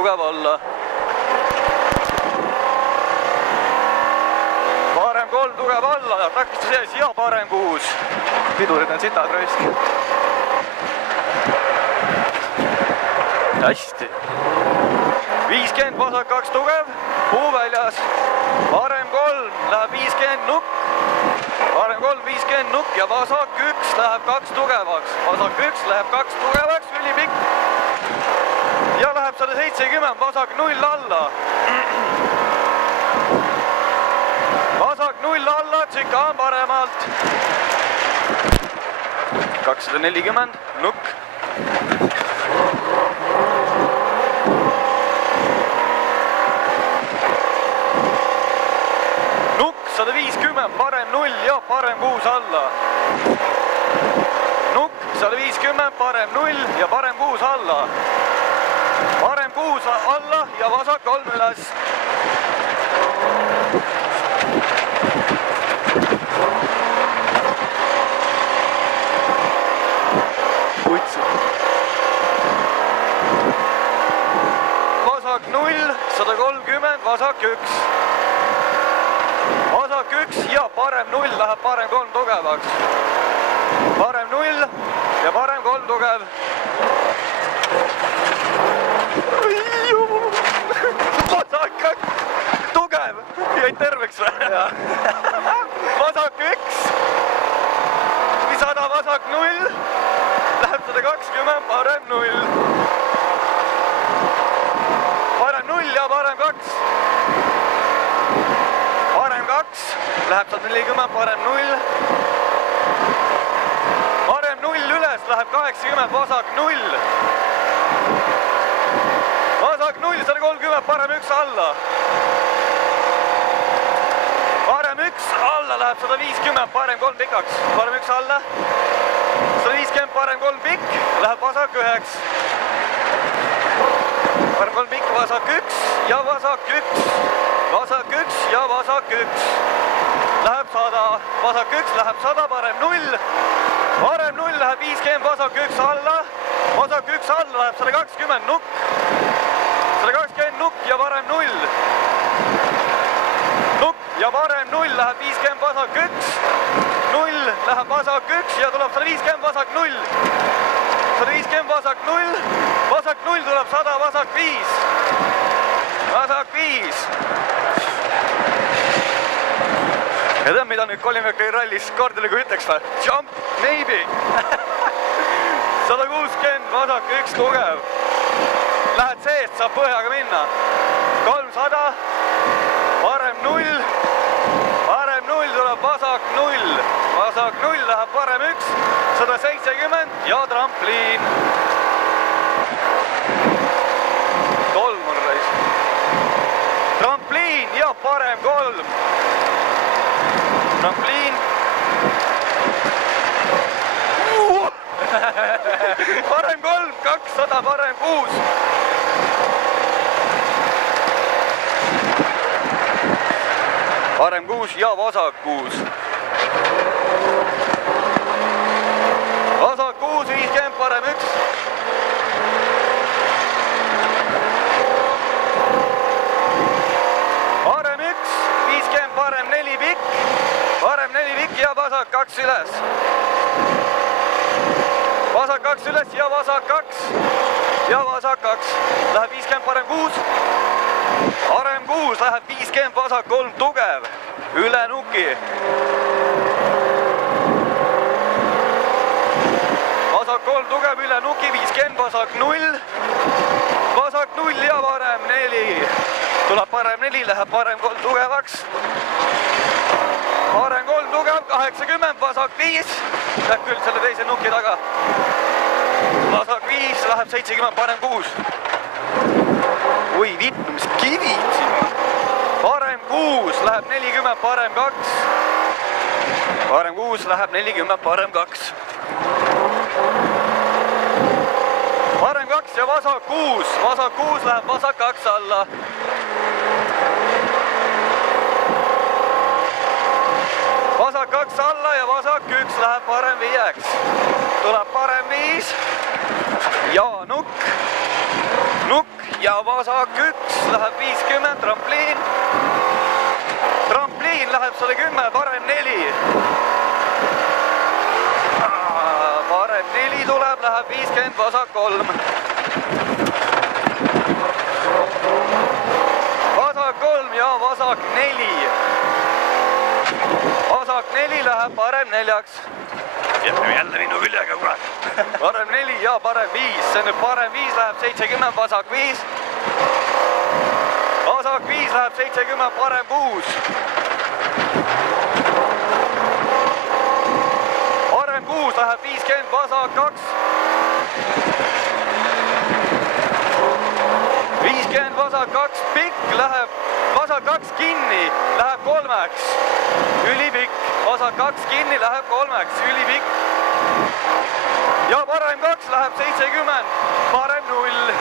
tugev alla. Parem 3 tugev alla, takistuse sees ja parem 6. Pidurid on sitad raisk. Hästi. 50 vasak 2 tugev, puu väljas. Parem 3 läheb 50 nukk. Parem 3, 50 nukk ja vasak 1 läheb 2 tugevaks. Vasak 1 läheb 2 tugevaks, ülipikk. Ja läheb 170, vasak 0 alla. Vasak 0 alla, tsikaan paremalt. 240, nukk. Nukk 150, parem 0 ja parem 6 alla. Nukk 150, parem 0 ja parem 6 alla. Parem 6 alla ja vasak 3 üles. Vasak 0, 130, vasak 1. Vasak 1 ja parem 0 läheb parem 3 tugevaks. Parem 0 ja parem 3 tugev. Vasak 2 tugev, jäid terveks või? Vasak 1, 100 vasak 0, läheb 120, parem 0. Parem 0 ja parem 2. Parem 2, läheb 140, parem 0. Parem 0 üles, läheb 80, vasak 0. Vasak 0, 130, parem 1 alla. Parem 1 alla läheb 150, parem 3 pikaks. Parem 1 alla. 150, parem 3 pikk, läheb vasak 9. Parem 3 pikk, vasak 1 ja vasak 1. Vasak 1 ja vasak 1. Läheb 100, vasak 1 läheb 100, parem 0. Parem 0 läheb 50, vasak 1 alla. Vasak 1 alla läheb 120, nukk. 120 nukk ja parem 0. Nukk ja parem 0 läheb 50, vasak 1. 0 läheb vasak 1 ja tuleb 150, vasak 0. 150, vasak 0. Vasak 0 tuleb 100, vasak 5. Vasak 5. Ja tead, mida nüüd Kolimekari rallis kaardile kui ütleks või? Jump, maybe. 160, vasak 1 tugev. Lähed seest, saab põhjaga minna. 300, parem 0. Parem 0 tuleb vasak 0. Vasak 0 läheb parem 1. 170 ja trampliin. Tolmur reis. Trampliin ja parem 3. Trampliin. Parem 3, 200, parem 6. Parem 6 ja vasak 6. Vasak 6, 50, parem 1. Parem 1, 50, parem 4 pikk. Parem 4 pikk ja vasak 2 üles. Vasak 2 üles ja vasak 2. Ja vasak 2. Läheb 50, parem 6. Parem 6 läheb 50, vasak 3 tugev. Üle nuki. Vasak 3 tugev, üle nuki, 50, vasak 0. Vasak 0 ja parem 4. Tuleb parem 4, läheb parem 3 tugevaks. Parem 3 tugev, 80, vasak 5. Läheb küll selle teise nuki taga. Vasak 5 läheb 70, parem 6. Oi vittu, mis kivid siin. Parem 6 läheb 40, parem 2. Parem 6 läheb 40, parem 2. Parem 2 ja vasak 6. Vasak 6 läheb vasak 2 alla. Vasak 2 alla ja vasak 1 läheb parem 5. Tuleb parem 5. Ja nukk. Nukk ja vasak 1 läheb 50, trampliin. Trampliin läheb 110, parem 4. Parem 4 tuleb, läheb 50, vasak 3. Vasak 3 ja vasak 4. Vasak 4 läheb parem 4-ks. Jätame jälle minu küljega, kurat. Parem 4 ja parem 5. See nüüd parem 5 läheb 70, vasak 5. Vasak 5 läheb 70, parem 6. Parem 6 läheb 50, vasak 2. 50, vasak 2, pikk läheb, vasak 2 kinni, läheb 3-ks. Ülipikk, vasak 2 kinni, läheb 3-ks, ülipikk. Ja parem 2 läheb 70, parem 0.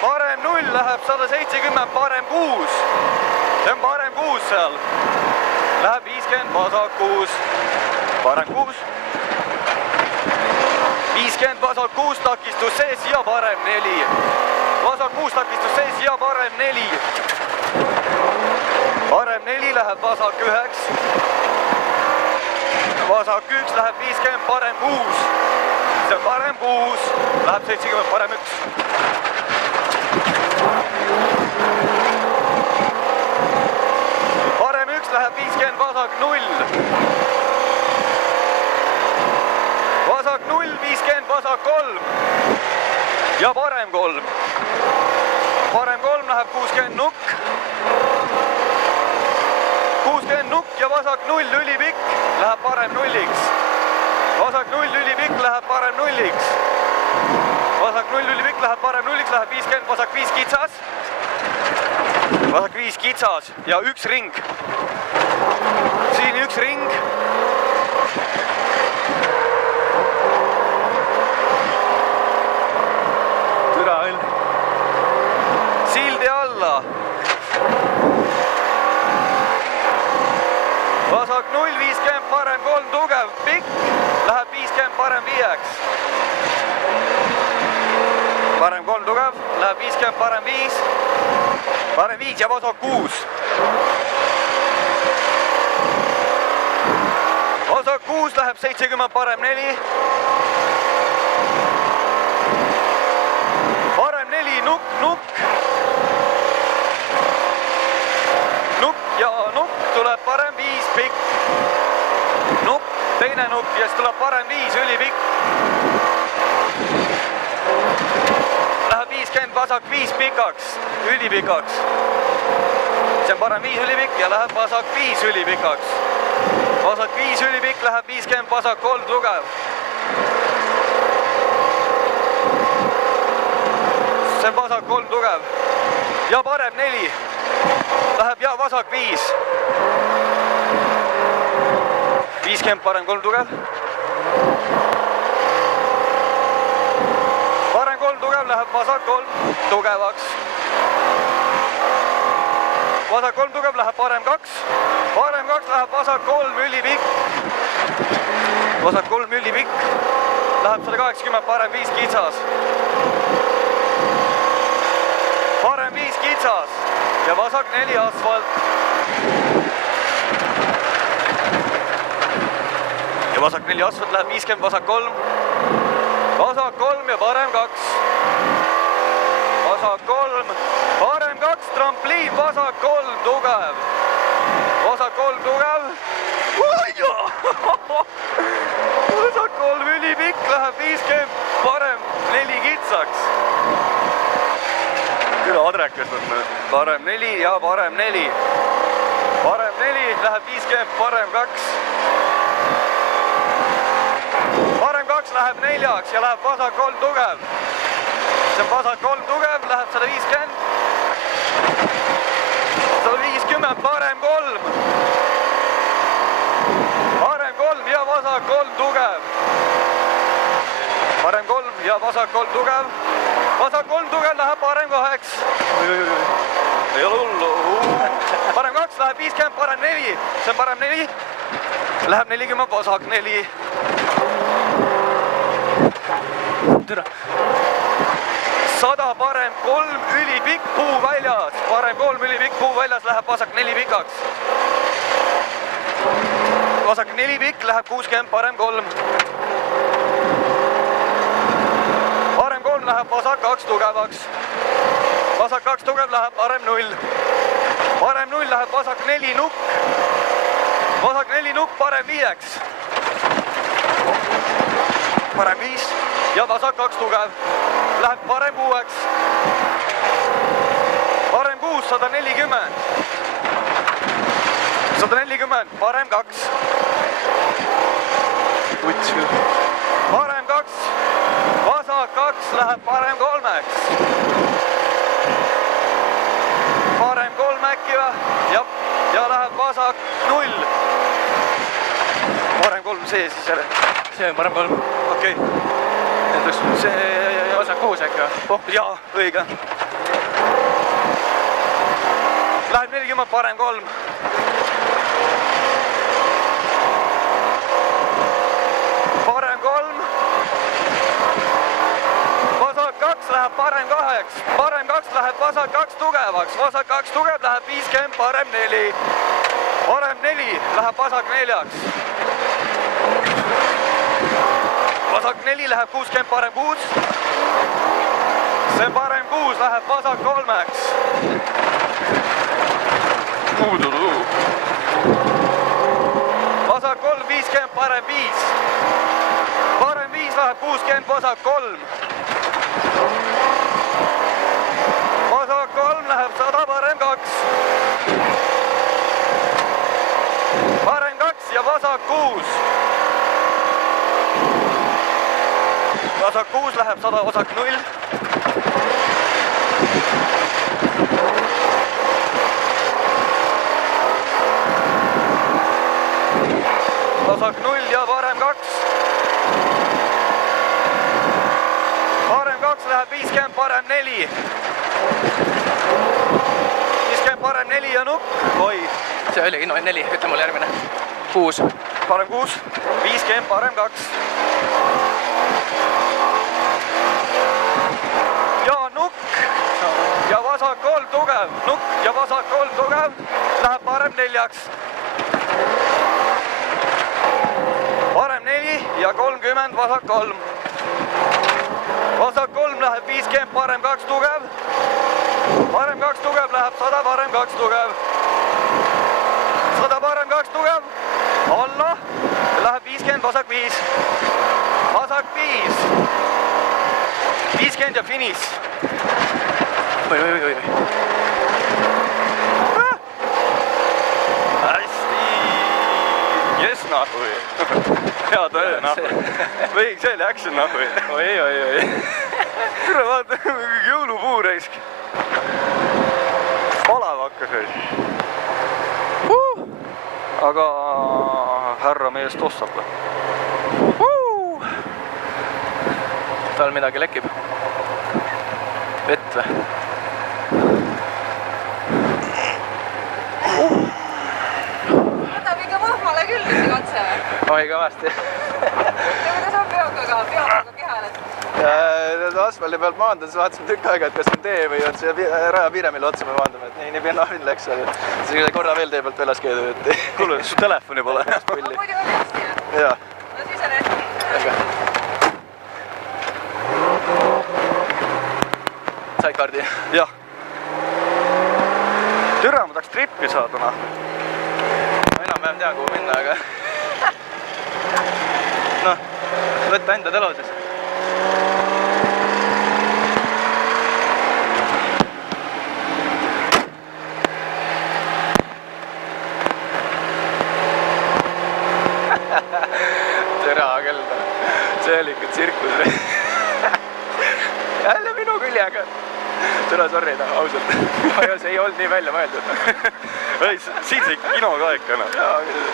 Parem 0 läheb 170, parem 6. See on parem 6 seal. Läheb 50, vasak 6. Parem 6. 50, vasak 6, takistus sees ja parem 4. Vasak 6 takistus sees ja parem 4. Parem 4 läheb vasak 9. Vasak 1 läheb 50, parem 6. See on parem 6, läheb 70, parem 1. Parem 1 läheb 50, vasak 0. Vasak 0, 50, vasak 3. Ja parem 3. Parem 3 läheb 60 nukk. 60 nukk ja vasak 0 ülipikk läheb parem 0-ks. Vasak 0 ülipikk läheb parem 0-ks. Vasak 0 ülipikk läheb parem 0-ks, läheb 50, vasak 5 kitsas. Vasak 5 kitsas ja 1 ring. Siin 1 ring. Türa õll. Sildi alla. Vasak 0, 50, parem 3, tugev, pikk, läheb 50, parem 5-ks. Parem 3 tugev, läheb 50, parem 5. Parem 5 ja vasak 6. Vasak 6 läheb 70, parem 4. Parem 4, nukk, nukk. Nukk ja nukk tuleb parem 5, pikk. Nukk, teine nukk ja siis tuleb parem 5, ülipikk. Läheb 50, vasak 5 pikaks, ülipikaks. See on parem 5 ülipikk ja läheb vasak 5 ülipikaks. Vasak 5 ülipikk läheb 50, vasak 3 tugev. See on vasak 3 tugev. Ja parem 4. Läheb ja vasak 5. 50, parem 3 tugev. Parem 3 tugev läheb vasak 3 tugevaks. Vasak 3 tugev läheb parem 2. Parem 2 läheb vasak 3 ülipikk. Vasak 3 ülipikk. Läheb 180, parem 5 kitsas. Parem 5 kitsas ja vasak 4 asfalt. Ja vasak 4 asfalt läheb 50, vasak 3. Vasak 3 ja parem 2. Vasak 3, parem 2, trampliin, vasak 3 tugev. Vasak 3 tugev. Vasak 3 ülipikk läheb 50, parem 4 kitsaks. Küll adrekas on nüüd. Parem 4 ja parem 4. Parem 4 läheb 50, parem 2. Parem 2 läheb 4-ks ja läheb vasak 3 tugev. See on vasak 3 tugev, läheb 150. 150, parem 3. Parem 3 ja vasak 3 tugev. Parem 3 ja vasak 3 tugev. Vasak 3 tugev läheb parem 2-ks. Ei ole hullu. Parem 2 läheb 50, parem 4. See on parem 4. Läheb 40, vasak 4. 100 parem 3 ülipikk puu väljas. Parem 3 ülipikk puu väljas läheb vasak 4 pikaks. Vasak 4 pikk läheb 60, parem 3. Parem 3 läheb vasak 2 tugevaks. Vasak 2 tugev läheb parem 0. Parem 0 läheb vasak 4 nukk. Vasak 4 nukk parem 5-ks. Parem 5 ja vasak 2 tugev. Läheb parem 6-ks. Parem 6, 140. 140, parem 2. Vuts küll. Parem 2, vasak 2 läheb parem 3-ks. Parem 3 äkki või? Jah, ja läheb vasak 0. Parem 3 see siis jälle. See on parem 3. Okei. See vasak 6 äkki või? jaa, õige. Läheb 40, parem 3. Parem 3. Vasak 2 läheb parem 2-ks. Parem 2 läheb vasak 2 tugevaks. Vasak 2 tugev läheb 50, parem 4. Parem 4 läheb vasak 4-ks. Vasak 4 läheb 60, parem 6. See parem 6 läheb vasak 3-ks. Vasak 3, 50, parem 5. Parem 5 läheb 60, vasak 3. Vasak 3 läheb 100, parem 2. Parem 2 ja vasak 6. Vasak 6 läheb 100, vasak 0. Vasak 0 ja parem 2. Parem 2 läheb 50, parem 4. 50, parem 4 ja nukk. Oi. See oligi 4, ütle mulle järgmine. 6. Parem 6, 50, parem 2. Ja nukk. Ja vasak 3 tugev. Nukk ja vasak 3 tugev. Läheb parem 4-ks. Parem 4 ja 30, vasak 3. Vasak 3 läheb 50, parem 2 tugev. Parem 2 tugev läheb 100, parem 2 tugev. 100, parem 2 tugev. Alla. Läheb 50, vasak 5. Vasak 5. 50 ja finiš. Oi. Hästi. Yes, nahui. Hea töö, nahui. Või see oli action, nahui. Oi. Tule vaata, jõulupuu reisk. Palav hakkas veel. Aga härra meest ostab või? Tal midagi lekib. Vett või? Võtab ikka võhmale küll see katse või? Oi, kõvasti. Ja kuidas on peaga kehale? Asfaldi pealt maandades vaatasime tükk aega, et kas on tee või on see rajapiire, mille otsa me maandame. Et nii peenaavin läks seal. Siis korra veel tee pealt väljas keedu. Kuule, su telefoni pole. Muidu oli hästi jah? Jaa. No siis on hästi. Said kaardi? Jah. Türa, ma tahaks trippi saada, noh. Ma enam-vähem tean, kuhu minna, aga... Noh, võtta enda telu siis. Türa küll, see oli ikka tsirkus. Jälle minu küljega. Türa, sorry, ausalt. See ei olnud nii välja mõeldud. Siin see kino ka ikka, noh. Jaa, küll.